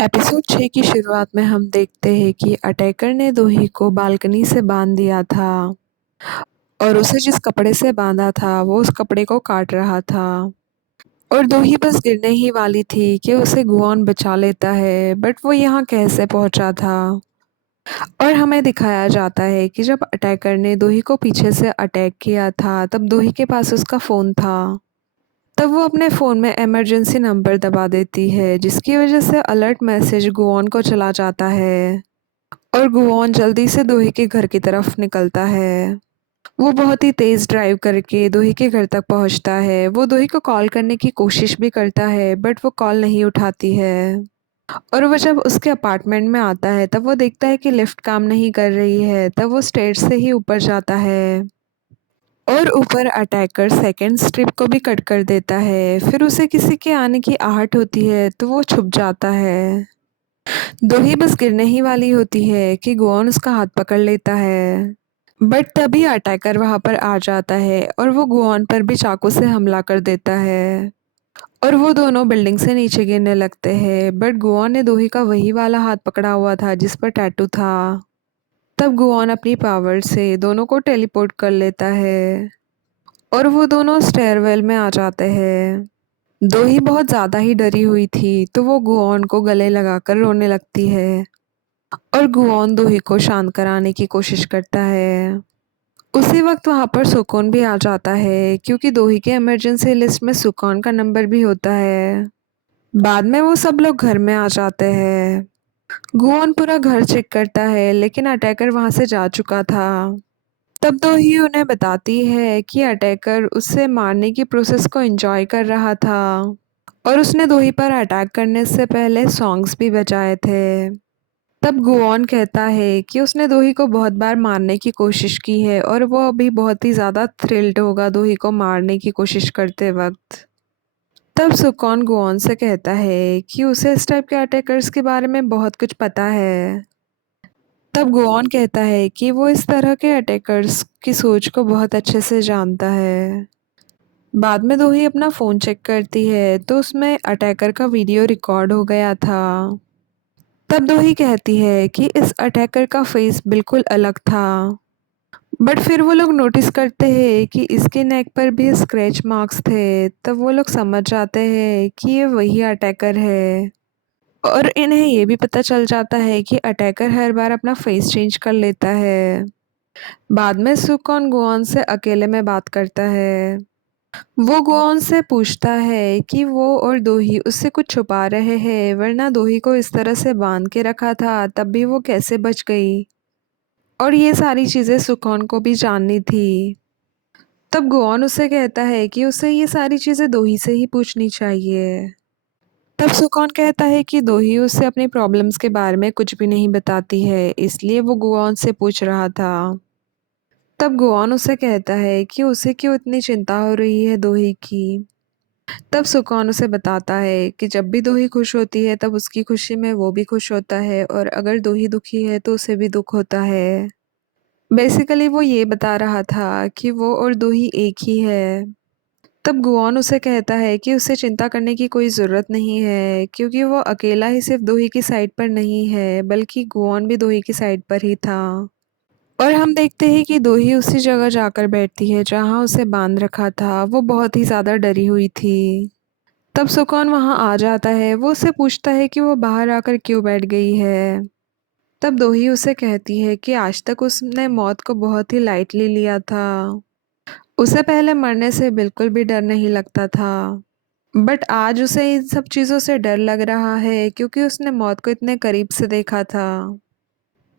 Episode 6 की शुरुआत में हम देखते हैं कि अटैकर ने दोही को बालकनी से बांध दिया था और उसे जिस कपड़े से बांधा था वो उस कपड़े को काट रहा था और दोही बस गिरने ही वाली थी कि उसे गुआन बचा लेता है। बट वो यहाँ कैसे पहुंचा था और हमें दिखाया जाता है कि जब अटैकर ने दोही को पीछे से अटैक किया था तब दोही के पास उसका फ़ोन था। तब वो अपने फ़ोन में इमरजेंसी नंबर दबा देती है जिसकी वजह से अलर्ट मैसेज गुआन को चला जाता है और गुआन जल्दी से दोही के घर की तरफ निकलता है। वो बहुत ही तेज़ ड्राइव करके दोही के घर तक पहुंचता है। वो दोही को कॉल करने की कोशिश भी करता है बट वो कॉल नहीं उठाती है और वो जब उसके अपार्टमेंट में आता है तब वो देखता है कि लिफ्ट काम नहीं कर रही है। तब वो स्टेयर्स से ही ऊपर जाता है और ऊपर अटैकर सेकंड स्ट्रिप को भी कट कर देता है। फिर उसे किसी के आने की आहट होती है तो वो छुप जाता है। दोही बस गिरने ही वाली होती है कि गुआन उसका हाथ पकड़ लेता है बट तभी अटैकर वहां पर आ जाता है और वो गुआन पर भी चाकू से हमला कर देता है और वो दोनों बिल्डिंग से नीचे गिरने लगते हैं। बट गुआन ने दोही का वही वाला हाथ पकड़ा हुआ था जिस पर टैटू था। तब गुआन अपनी पावर से दोनों को टेलीपोर्ट कर लेता है और वो दोनों स्टेयरवेल में आ जाते हैं। दोही बहुत ज़्यादा ही डरी हुई थी तो वो गुआन को गले लगाकर रोने लगती है और गुआन दोही को शांत कराने की कोशिश करता है। उसी वक्त वहाँ पर सुकून भी आ जाता है क्योंकि दोही के इमरजेंसी लिस्ट में सुकून का नंबर भी होता है। बाद में वो सब लोग घर में आ जाते हैं। गुआन पूरा घर चेक करता है लेकिन अटैकर वहाँ से जा चुका था। तब दोही उन्हें बताती है कि अटैकर उससे मारने की प्रोसेस को एंजॉय कर रहा था और उसने दोही पर अटैक करने से पहले सॉन्ग्स भी बजाए थे। तब गुआन कहता है कि उसने दोही को बहुत बार मारने की कोशिश की है और वो अभी बहुत ही ज़्यादा थ्रिल्ड होगा दोही को मारने की कोशिश करते वक्त। तब सुकॉन गुआन से कहता है कि उसे इस टाइप के अटैकर्स के बारे में बहुत कुछ पता है। तब गुआन कहता है कि वो इस तरह के अटैकर्स की सोच को बहुत अच्छे से जानता है। बाद में दोही अपना फ़ोन चेक करती है तो उसमें अटैकर का वीडियो रिकॉर्ड हो गया था। तब दोही कहती है कि इस अटैकर का फेस बिल्कुल अलग था बट फिर वो लोग नोटिस करते हैं कि इसके नेक पर भी स्क्रैच मार्क्स थे। तब वो लोग समझ जाते हैं कि ये वही अटैकर है और इन्हें ये भी पता चल जाता है कि अटैकर हर बार अपना फेस चेंज कर लेता है। बाद में सुकॉन गुआन से अकेले में बात करता है। वो गुआन से पूछता है कि वो और दोही उससे कुछ छुपा रहे हैं वरना दोही को इस तरह से बांध के रखा था तब भी वो कैसे बच गई और ये सारी चीज़ें सुकॉन को भी जाननी थी। तब गुआन उसे कहता है कि उसे ये सारी चीज़ें दोही से ही पूछनी चाहिए। तब सुकॉन कहता है कि दोही उससे अपनी प्रॉब्लम्स के बारे में कुछ भी नहीं बताती है इसलिए वो गुआन से पूछ रहा था। तब गुआन उसे कहता है कि उसे क्यों इतनी चिंता हो रही है दोही की। तब सुकॉन उसे बताता है कि जब भी दोही खुश होती है तब उसकी खुशी में वो भी खुश होता है और अगर दोही दुखी है तो उसे भी दुख होता है। बेसिकली वो ये बता रहा था कि वो और दोही एक ही है। तब गुआन उसे कहता है कि उसे चिंता करने की कोई ज़रूरत नहीं है क्योंकि वो अकेला ही सिर्फ दोही की साइड पर नहीं है बल्कि गुआन भी दोही की साइड पर ही था। और हम देखते हैं कि दोही उसी जगह जाकर बैठती है जहाँ उसे बांध रखा था। वो बहुत ही ज़्यादा डरी हुई थी। तब सुकॉन वहाँ आ जाता है। वो उससे पूछता है कि वो बाहर आकर क्यों बैठ गई है। तब दोही उसे कहती है कि आज तक उसने मौत को बहुत ही लाइटली लिया था। उसे पहले मरने से बिल्कुल भी डर नहीं लगता था बट आज उसे इन सब चीज़ों से डर लग रहा है क्योंकि उसने मौत को इतने करीब से देखा था।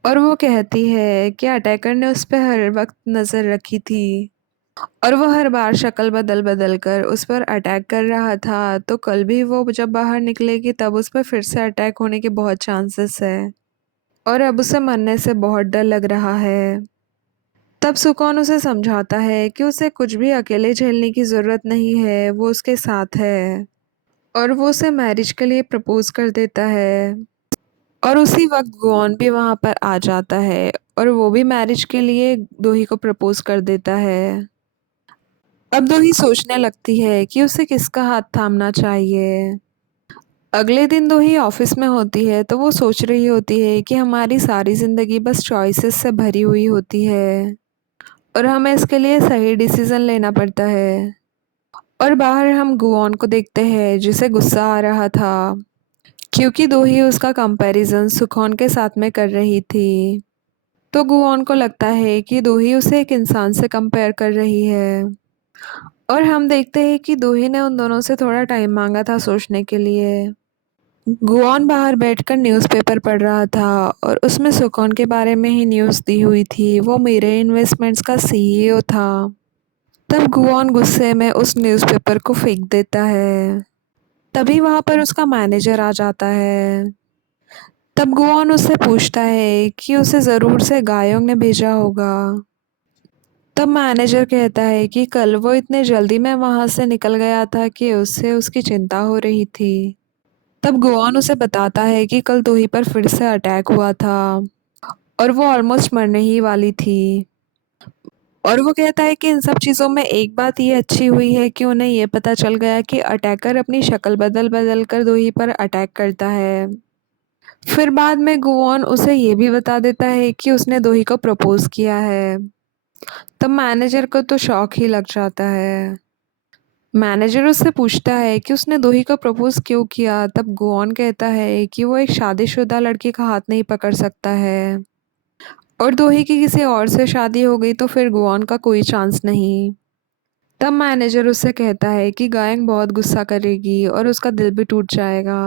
और वो कहती है कि अटैकर ने उस पर हर वक्त नज़र रखी थी और वो हर बार शक्ल बदल बदल कर उस पर अटैक कर रहा था तो कल भी वो जब बाहर निकलेगी तब उस पर फिर से अटैक होने के बहुत चांसेस है और अब उसे मरने से बहुत डर लग रहा है। तब सुकॉन उसे समझाता है कि उसे कुछ भी अकेले झेलने की ज़रूरत नहीं है, वो उसके साथ है और वो उसे मैरिज के लिए प्रपोज कर देता है। और उसी वक्त गुआन भी वहाँ पर आ जाता है और वो भी मैरिज के लिए दोही को प्रपोज कर देता है। अब दोही सोचने लगती है कि उसे किसका हाथ थामना चाहिए अगले दिन दोही ऑफिस में होती है तो वो सोच रही होती है कि हमारी सारी ज़िंदगी बस चॉइसेस से भरी हुई होती है और हमें इसके लिए सही डिसीज़न लेना पड़ता है। और बाहर हम गुआन को देखते हैं जिसे गुस्सा आ रहा था क्योंकि दोही उसका कंपैरिजन सुखोन के साथ में कर रही थी। तो गुआन को लगता है कि दोही उसे एक इंसान से कंपेयर कर रही है और हम देखते हैं कि दोही ने उन दोनों से थोड़ा टाइम मांगा था सोचने के लिए। गुआन बाहर बैठकर न्यूज़पेपर पढ़ रहा था और उसमें सुकॉन के बारे में ही न्यूज़ दी हुई थी। वो मेरे इन्वेस्टमेंट्स का सीईओ था। तब गुआन गुस्से में उस न्यूज़पेपर को फेंक देता है। तभी वहाँ पर उसका मैनेजर आ जाता है। तब गुआन उससे पूछता है कि उसे ज़रूर से गायोंग ने भेजा होगा। तब मैनेजर कहता है कि कल वो इतने जल्दी में वहाँ से निकल गया था कि उससे उसकी चिंता हो रही थी। तब गुआन उसे बताता है कि कल दोही पर फिर से अटैक हुआ था और वो ऑलमोस्ट मरने ही वाली थी। और वो कहता है कि इन सब चीज़ों में एक बात ये अच्छी हुई है कि उन्हें ये पता चल गया कि अटैकर अपनी शक्ल बदल बदल कर दोही पर अटैक करता है। फिर बाद में गुआन उसे ये भी बता देता है कि उसने दोही को प्रपोज किया है। तब मैनेजर को तो शौक ही लग जाता है। मैनेजर उससे पूछता है कि उसने दोही को प्रपोज क्यों किया। तब गुआन कहता है कि वो एक शादीशुदा लड़की का हाथ नहीं पकड़ सकता है और दोही की किसी और से शादी हो गई तो फिर गुआन का कोई चांस नहीं। तब मैनेजर उससे कहता है कि गायंग बहुत गुस्सा करेगी और उसका दिल भी टूट जाएगा।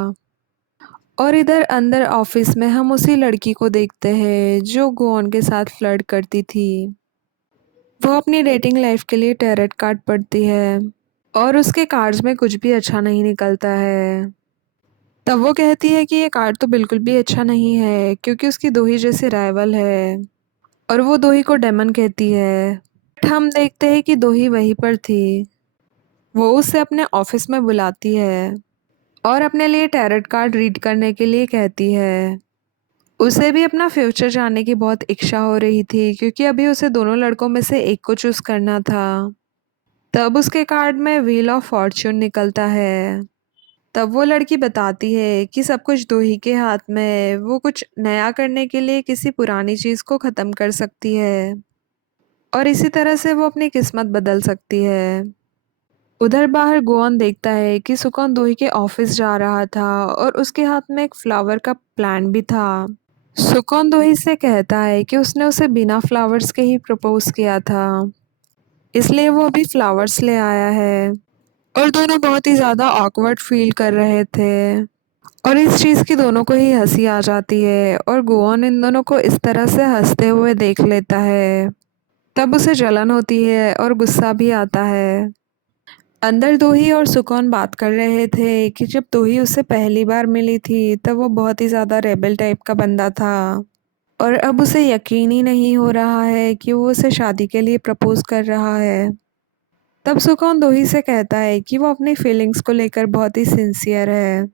और इधर अंदर ऑफिस में हम उसी लड़की को देखते हैं जो गुआन के साथ फ्लर्ट करती थी। वो अपनी डेटिंग लाइफ के लिए टैरेट कार्ड पढ़ती है और उसके कार्ड्स में कुछ भी अच्छा नहीं निकलता है। तब वो कहती है कि ये कार्ड तो बिल्कुल भी अच्छा नहीं है क्योंकि उसकी दोही जैसी राइवल है और वो दोही को डेमन कहती है। बट हम देखते हैं कि दोही वहीं पर थी। वो उसे अपने ऑफिस में बुलाती है और अपने लिए टैरेट कार्ड रीड करने के लिए कहती है। उसे भी अपना फ्यूचर जानने की बहुत इच्छा हो रही थी क्योंकि अभी उसे दोनों लड़कों में से एक को चूज़ करना था। तब उसके कार्ड में व्हील ऑफ फॉर्च्यून निकलता है। तब वो लड़की बताती है कि सब कुछ दोही के हाथ में है। वो कुछ नया करने के लिए किसी पुरानी चीज़ को ख़त्म कर सकती है और इसी तरह से वो अपनी किस्मत बदल सकती है। उधर बाहर गुआन देखता है कि सुकॉन दोही के ऑफिस जा रहा था और उसके हाथ में एक फ्लावर का प्लांट भी था। सुकॉन दोही से कहता है कि उसने उसे बिना फ्लावर्स के ही प्रपोज किया था, इसलिए वो अभी फ्लावर्स ले आया है। और दोनों बहुत ही ज़्यादा ऑकवर्ड फील कर रहे थे और इस चीज़ की दोनों को ही हंसी आ जाती है और गुआन इन दोनों को इस तरह से हंसते हुए देख लेता है। तब उसे जलन होती है और गुस्सा भी आता है। अंदर दोही और सुकॉन बात कर रहे थे कि जब दोही उससे पहली बार मिली थी तब वो बहुत ही ज़्यादा रेबल टाइप का बंदा था और अब उसे यकीन ही नहीं हो रहा है कि वो उसे शादी के लिए प्रपोज कर रहा है। तब सुकॉन दोही से कहता है कि वो अपनी फीलिंग्स को लेकर बहुत ही सिंसियर है।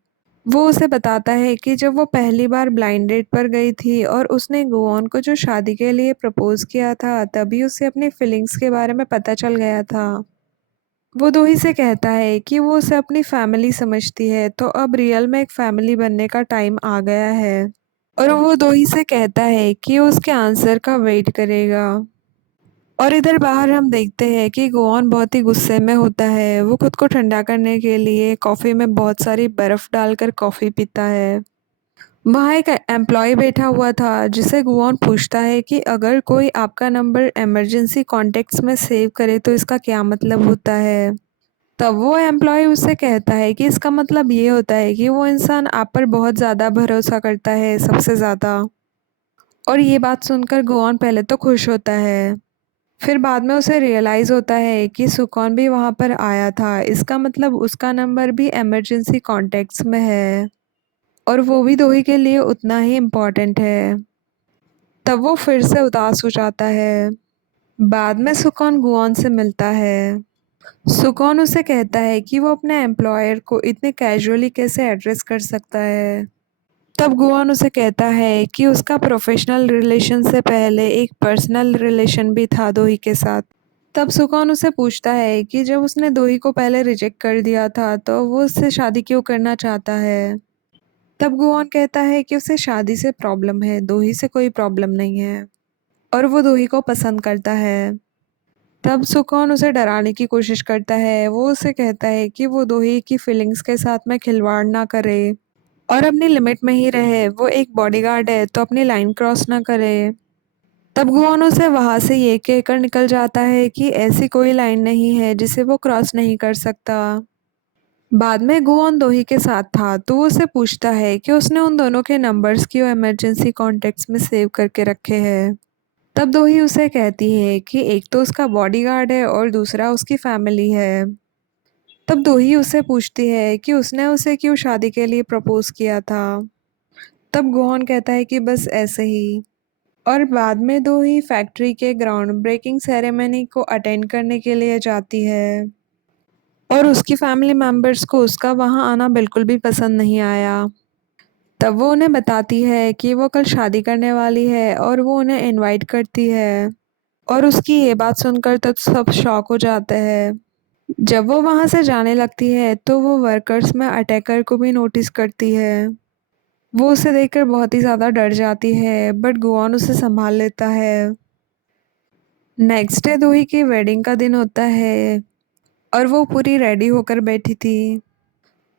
वो उसे बताता है कि जब वो पहली बार ब्लाइंड डेट पर गई थी और उसने गुआन को जो शादी के लिए प्रपोज किया था तभी उसे अपनी फीलिंग्स के बारे में पता चल गया था। वो दोही से कहता है कि वो उसे अपनी फैमिली समझती है तो अब रियल में एक फैमिली बनने का टाइम आ गया है। और वो दोही से कहता है कि वो उसके आंसर का वेट करेगा। और इधर बाहर हम देखते हैं कि गोआन बहुत ही गुस्से में होता है। वो खुद को ठंडा करने के लिए कॉफ़ी में बहुत सारी बर्फ़ डालकर कॉफ़ी पीता है। वहाँ एक एम्प्लॉय बैठा हुआ था जिसे गोआन पूछता है कि अगर कोई आपका नंबर इमरजेंसी कॉन्टेक्ट्स में सेव करे तो इसका क्या मतलब होता है। तब वो एम्प्लॉय उससे कहता है कि इसका मतलब ये होता है कि वो इंसान आप पर बहुत ज़्यादा भरोसा करता है, सबसे ज़्यादा। और ये बात सुनकर गोआन पहले तो खुश होता है, फिर बाद में उसे रियलाइज़ होता है कि सुकॉन भी वहाँ पर आया था। इसका मतलब उसका नंबर भी इमरजेंसी कॉन्टेक्ट्स में है और वो भी दोही के लिए उतना ही इम्पोर्टेंट है। तब वो फिर से उदास हो जाता है। बाद में सुकॉन गुआन से मिलता है। सुकॉन उसे कहता है कि वो अपने एम्प्लॉयर को इतने कैजुअली कैसे एड्रेस कर सकता है। तब गुआन उसे कहता है कि उसका प्रोफेशनल रिलेशन से पहले एक पर्सनल रिलेशन भी था दोही के साथ। तब सुकौन उससे पूछता है कि जब उसने दोही को पहले रिजेक्ट कर दिया था तो वो उससे शादी क्यों करना चाहता है। तब गुआन कहता है कि उसे शादी से प्रॉब्लम है, दोही से कोई प्रॉब्लम नहीं है और वो दोही को पसंद करता है। तब सुकौन उसे डराने की कोशिश करता है, वो उसे कहता है कि वो दोही की फीलिंग्स के साथ में खिलवाड़ ना करे और अपनी लिमिट में ही रहे, वो एक बॉडीगार्ड है तो अपनी लाइन क्रॉस ना करे। तब गुआन उसे वहाँ से ये कहकर निकल जाता है कि ऐसी कोई लाइन नहीं है जिसे वो क्रॉस नहीं कर सकता। बाद में गुआन दोही के साथ था तो वो उसे पूछता है कि उसने उन दोनों के नंबर्स क्यों इमरजेंसी कॉन्टेक्ट्स में सेव करके रखे हैं। तब दोही उसे कहती है कि एक तो उसका बॉडीगार्ड है और दूसरा उसकी फैमिली है। तब दोही उससे पूछती है कि उसने उसे क्यों शादी के लिए प्रपोज किया था। तब गुआन कहता है कि बस ऐसे ही। और बाद में दोही फैक्ट्री के ग्राउंड ब्रेकिंग सेरेमनी को अटेंड करने के लिए जाती है और उसकी फैमिली मेंबर्स को उसका वहां आना बिल्कुल भी पसंद नहीं आया। तब वो उन्हें बताती है कि वो कल शादी करने वाली है और वो उन्हें इनवाइट करती है और उसकी ये बात सुनकर तो सब शॉक हो जाते हैं। जब वो वहां से जाने लगती है तो वो वर्कर्स में अटैकर को भी नोटिस करती है। वो उसे देखकर बहुत ही ज़्यादा डर जाती है बट गुआन उसे संभाल लेता है। नेक्स्ट डे दोही की वेडिंग का दिन होता है और वो पूरी रेडी होकर बैठी थी।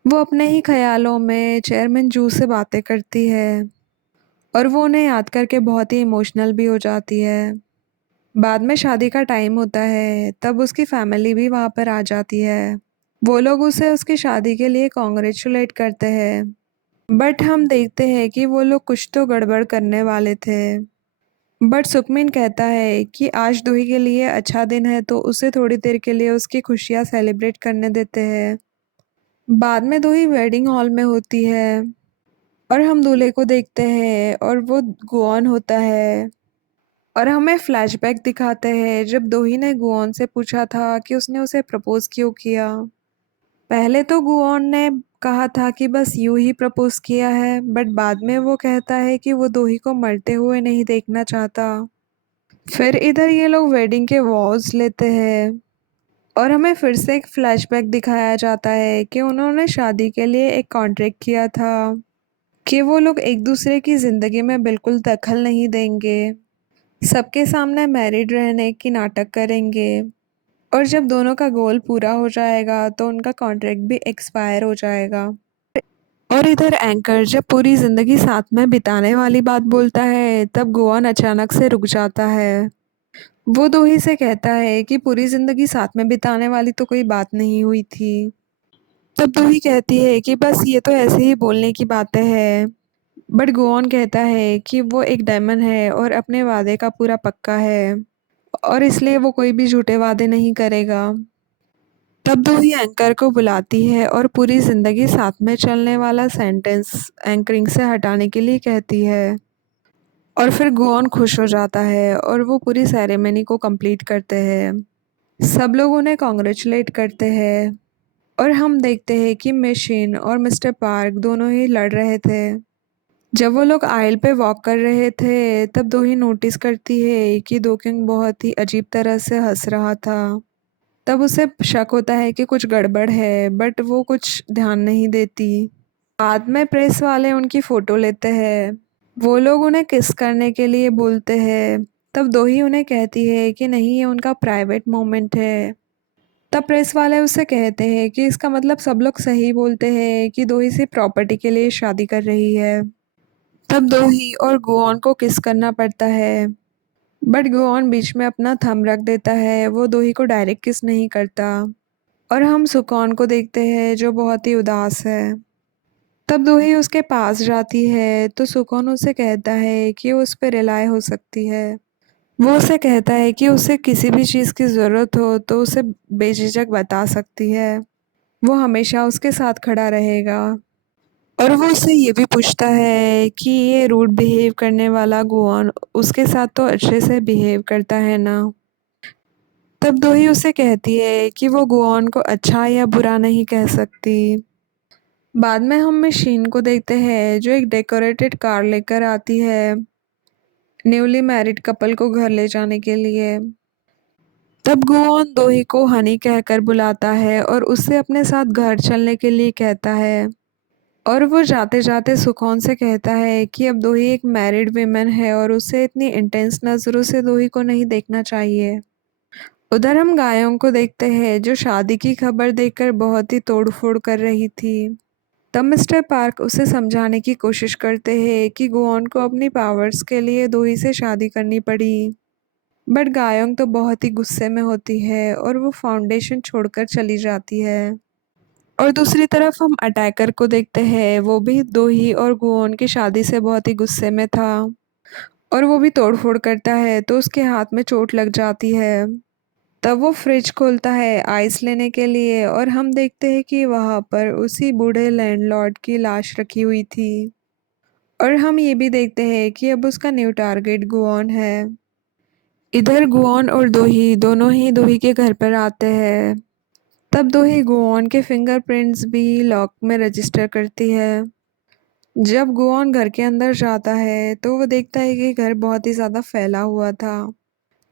वो अपने ही ख्यालों में चेयरमैन जू से बातें करती है और वो उन्हें याद करके बहुत ही इमोशनल भी हो जाती है। बाद में शादी का टाइम होता है तब उसकी फैमिली भी वहाँ पर आ जाती है। वो लोग उसे उसकी शादी के लिए कॉन्ग्रेचुलेट करते हैं बट हम देखते हैं कि वो लोग कुछ तो गड़बड़ करने वाले थे। बट सुकमिन कहता है कि आज दूही के लिए अच्छा दिन है तो उसे थोड़ी देर के लिए उसकी खुशियाँ सेलिब्रेट करने देते हैं। बाद में दूही वेडिंग हॉल में होती है और हम दूल्हे को देखते हैं और वो गुआन होता है और हमें फ्लैशबैक दिखाते हैं जब दोही ने गुआन से पूछा था कि उसने उसे प्रपोज क्यों किया। पहले तो गुआन ने कहा था कि बस यूं ही प्रपोज किया है बट बाद में वो कहता है कि वो दोही को मरते हुए नहीं देखना चाहता। फिर इधर ये लोग वेडिंग के वॉव्स लेते हैं और हमें फिर से एक फ्लैशबैक दिखाया जाता है कि उन्होंने शादी के लिए एक कॉन्ट्रैक्ट किया था कि वो लोग एक दूसरे की ज़िंदगी में बिल्कुल दखल नहीं देंगे, सबके सामने मैरिड रहने की नाटक करेंगे और जब दोनों का गोल पूरा हो जाएगा तो उनका कॉन्ट्रैक्ट भी एक्सपायर हो जाएगा। और इधर एंकर जब पूरी ज़िंदगी साथ में बिताने वाली बात बोलता है तब गुआन अचानक से रुक जाता है। वो दोही से कहता है कि पूरी ज़िंदगी साथ में बिताने वाली तो कोई बात नहीं हुई थी। तब दोही कहती है कि बस ये तो ऐसे ही बोलने की बातें हैं बट गोऑन कहता है कि वो एक डायमंड है और अपने वादे का पूरा पक्का है और इसलिए वो कोई भी झूठे वादे नहीं करेगा। तब दोही एंकर को बुलाती है और पूरी ज़िंदगी साथ में चलने वाला सेंटेंस एंकरिंग से हटाने के लिए कहती है और फिर गोऑन खुश हो जाता है और वो पूरी सेरेमनी को कंप्लीट करते हैं। सब लोग उन्हें कॉन्ग्रेचुलेट करते हैं और हम देखते हैं कि मशीन और मिस्टर पार्क दोनों ही लड़ रहे थे। जब वो लोग आइल पे वॉक कर रहे थे तब दोही नोटिस करती है कि दोकिंग बहुत ही अजीब तरह से हंस रहा था। तब उसे शक होता है कि कुछ गड़बड़ है बट वो कुछ ध्यान नहीं देती। बाद में प्रेस वाले उनकी फ़ोटो लेते हैं, वो लोग उन्हें किस करने के लिए बोलते हैं। तब दोही उन्हें कहती है कि नहीं, ये उनका प्राइवेट मोमेंट है। तब प्रेस वाले उससे कहते हैं कि इसका मतलब सब लोग सही बोलते हैं कि दोही सिर्फ प्रॉपर्टी के लिए शादी कर रही है। तब दोही और गुआन को किस करना पड़ता है बट गुआन बीच में अपना थंब रख देता है, वो दोही को डायरेक्ट किस नहीं करता। और हम सुकौन को देखते हैं जो बहुत ही उदास है। तब दोही उसके पास जाती है तो सुकौन उसे कहता है कि वो उस पर रिलाय हो सकती है। वो उसे कहता है कि उसे किसी भी चीज़ की ज़रूरत हो तो उसे बेझिझक बता सकती है, वो हमेशा उसके साथ खड़ा रहेगा। और वो उससे ये भी पूछता है कि ये रूड बिहेव करने वाला गुआन उसके साथ तो अच्छे से बिहेव करता है ना। तब दोही उसे कहती है कि वो गुआन को अच्छा या बुरा नहीं कह सकती। बाद में हम मशीन को देखते हैं जो एक डेकोरेटेड कार लेकर आती है न्यूली मैरिड कपल को घर ले जाने के लिए। तब गुओन दोही को हनी कहकर बुलाता है और उससे अपने साथ घर चलने के लिए कहता है। और वो जाते-जाते सुखोन से कहता है कि अब दोही एक मैरिड वीमेन है और उसे इतनी इंटेंस नज़रों से दोही को नहीं देखना चाहिए। उधर हम गायों को देखते हैं जो शादी की खबर देखकर बहुत ही तोड़-फोड़ कर रही थी। तब मिस्टर पार्क उसे समझाने की कोशिश करते हैं कि गुआन को अपनी पावर्स के लिए दोही से शादी करनी पड़ी। बट गायों तो बहुत ही गुस्से में होती है और वो फाउंडेशन छोड़कर चली जाती है। और दूसरी तरफ हम अटैकर को देखते हैं, वो भी दोही और गुओन की शादी से बहुत ही गुस्से में था और वो भी तोड़-फोड़ करता है तो उसके हाथ में चोट लग जाती है। तब वो फ्रिज खोलता है आइस लेने के लिए और हम देखते हैं कि वहाँ पर उसी बूढ़े लैंडलॉर्ड की लाश रखी हुई थी। और हम ये भी देखते हैं कि अब उसका न्यू टारगेट गुओन है। इधर गुओन और दोही दोनों ही दोही के घर पर आते हैं। तब दोही गुओन के फिंगरप्रिंट्स भी लॉक में रजिस्टर करती है। जब गुओन घर के अंदर जाता है तो वो देखता है कि घर बहुत ही ज़्यादा फैला हुआ था।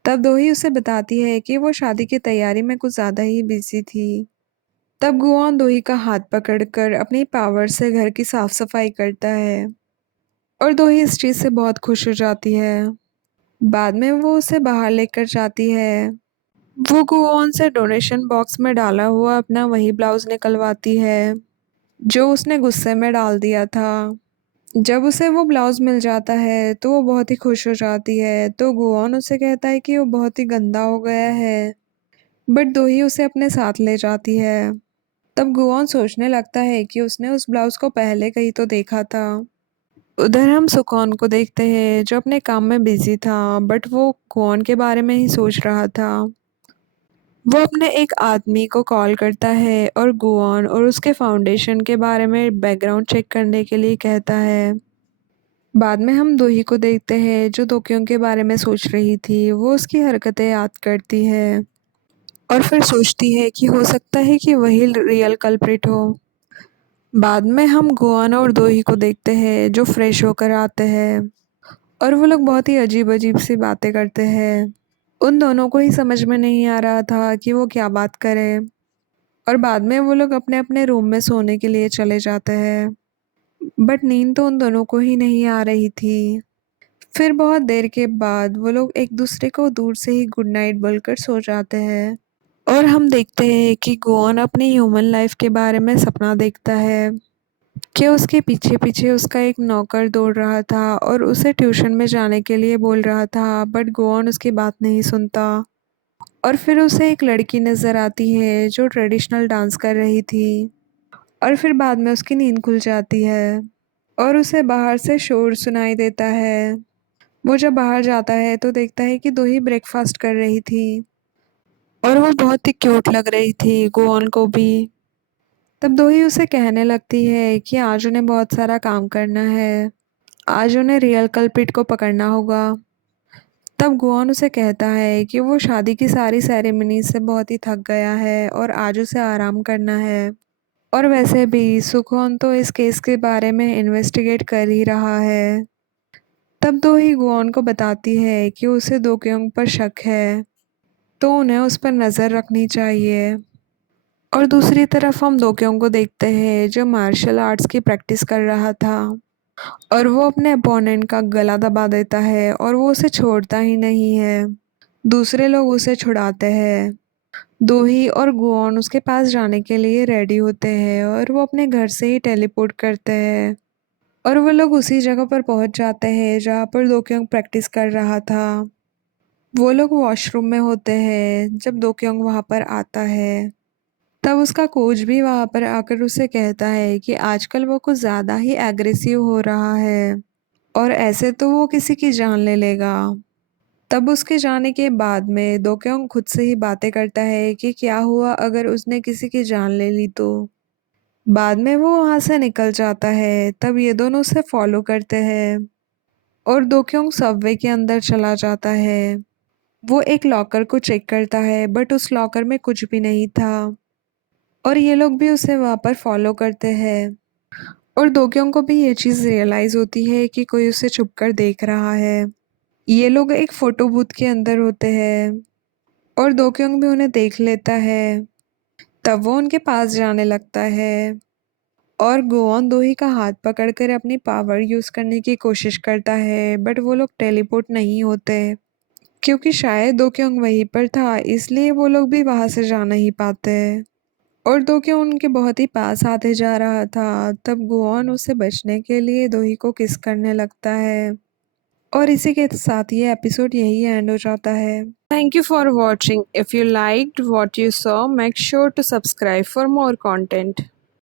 तब दोही उसे बताती है कि वो शादी की तैयारी में कुछ ज़्यादा ही बिजी थी। तब गुओन दोही का हाथ पकड़कर अपनी पावर से घर की साफ सफाई करता है और दोही इस चीज़ से बहुत खुश हो जाती है। बाद में वो उसे बाहर लेकर जाती है। वो गुओन से डोनेशन बॉक्स में डाला हुआ अपना वही ब्लाउज निकलवाती है जो उसने गुस्से में डाल दिया था। जब उसे वो ब्लाउज मिल जाता है तो वो बहुत ही खुश हो जाती है तो गुओन उसे कहता है कि वो बहुत ही गंदा हो गया है, बट दोही उसे अपने साथ ले जाती है। तब गुओन सोचने लगता है कि उसने उस ब्लाउज को पहले कहीं तो देखा था। उधर हम सुकॉन को देखते हैं जो अपने काम में बिजी था बट वो गुओन के बारे में ही सोच रहा था। वो अपने एक आदमी को कॉल करता है और गुआन और उसके फाउंडेशन के बारे में बैकग्राउंड चेक करने के लिए कहता है। बाद में हम दोही को देखते हैं जो दोक्यों के बारे में सोच रही थी। वो उसकी हरकतें याद करती है और फिर सोचती है कि हो सकता है कि वही रियल कल्प्रिट हो। बाद में हम गुआन और दोही को देखते हैं जो फ्रेश होकर आते हैं और वो लोग बहुत ही अजीब-अजीब सी बातें करते हैं। उन दोनों को ही समझ में नहीं आ रहा था कि वो क्या बात करें। और बाद में वो लोग अपने-अपने रूम में सोने के लिए चले जाते हैं। बट नींद तो उन दोनों को ही नहीं आ रही थी। फिर बहुत देर के बाद वो लोग एक दूसरे को दूर से ही गुड नाइट बोलकर सो जाते हैं। और हम देखते हैं कि गोअन अपनी ह्यूमन लाइफ के बारे में सपना देखता है कि उसके पीछे-पीछे उसका एक नौकर दौड़ रहा था और उसे ट्यूशन में जाने के लिए बोल रहा था, बट गोअन उसकी बात नहीं सुनता। और फिर उसे एक लड़की नज़र आती है जो ट्रेडिशनल डांस कर रही थी। और फिर बाद में उसकी नींद खुल जाती है और उसे बाहर से शोर सुनाई देता है। वो जब बाहर जाता है तो देखता है कि दोही ब्रेकफास्ट कर रही थी और वो बहुत ही क्यूट लग रही थी गोअन को भी। तब दोही उसे कहने लगती है कि आज उन्हें बहुत सारा काम करना है, आज उन्हें रियल कल्प्रिट को पकड़ना होगा। तब गोअन उसे कहता है कि वो शादी की सारी सेरेमनी से बहुत ही थक गया है और आज उसे आराम करना है। और वैसे भी सुखोन तो इस केस के बारे में इन्वेस्टिगेट कर ही रहा है। तब दोही गुओन को बताती है कि उसे दोक्योंग पर शक है, तो उन्हें उस पर नज़र रखनी चाहिए। और दूसरी तरफ हम दोक्योंग को देखते हैं जो मार्शल आर्ट्स की प्रैक्टिस कर रहा था और वो अपने अपोनेंट का गला दबा देता है और वो उसे छोड़ता ही नहीं है। दूसरे लोग उसे छुड़ाते हैं। दोही और गुओन उसके पास जाने के लिए रेडी होते हैं और वो अपने घर से ही टेलीपोर्ट करते हैं और वो लोग उसी जगह पर पहुंच जाते हैं जहाँ पर दोक्योंग प्रैक्टिस कर रहा था। वो लोग वॉशरूम में होते हैं जब दोक्योंग वहाँ पर आता है। तब उसका कोच भी वहाँ पर आकर उसे कहता है कि आजकल वो कुछ ज़्यादा ही एग्रेसिव हो रहा है और ऐसे तो वो किसी की जान ले लेगा। तब उसके जाने के बाद में दोक्योंग खुद से ही बातें करता है कि क्या हुआ अगर उसने किसी की जान ले ली तो। बाद में वो वहाँ से निकल जाता है। तब ये दोनों उसे फॉलो करते हैं और दोक्योंग सबवे के अंदर चला जाता है। वो एक लॉकर को चेक करता है बट उस लॉकर में कुछ भी नहीं था और ये लोग भी उसे वहाँ पर फॉलो करते हैं। और दोक्योंग को भी ये चीज़ रियलाइज़ होती है कि कोई उसे छुपकर देख रहा है। ये लोग एक फ़ोटो बूथ के अंदर होते हैं और दो क्योंग भी उन्हें देख लेता है। तब वो उनके पास जाने लगता है और गोवॉन दोही का हाथ पकड़कर अपनी पावर यूज़ करने की कोशिश करता है, बट वो लोग टेलीपोर्ट नहीं होते क्योंकि शायद दो क्योंग वहीं पर था, इसलिए वो लोग भी वहाँ से जा नहीं पाते। और दो क्योंग उनके बहुत ही पास आते जा रहा था, तब गोवॉन उससे बचने के लिए दोही को किस करने लगता है। और इसी के साथ ये एपिसोड यही एंड हो जाता है। Thank you for watching. If you liked what you saw, make sure to subscribe for more content.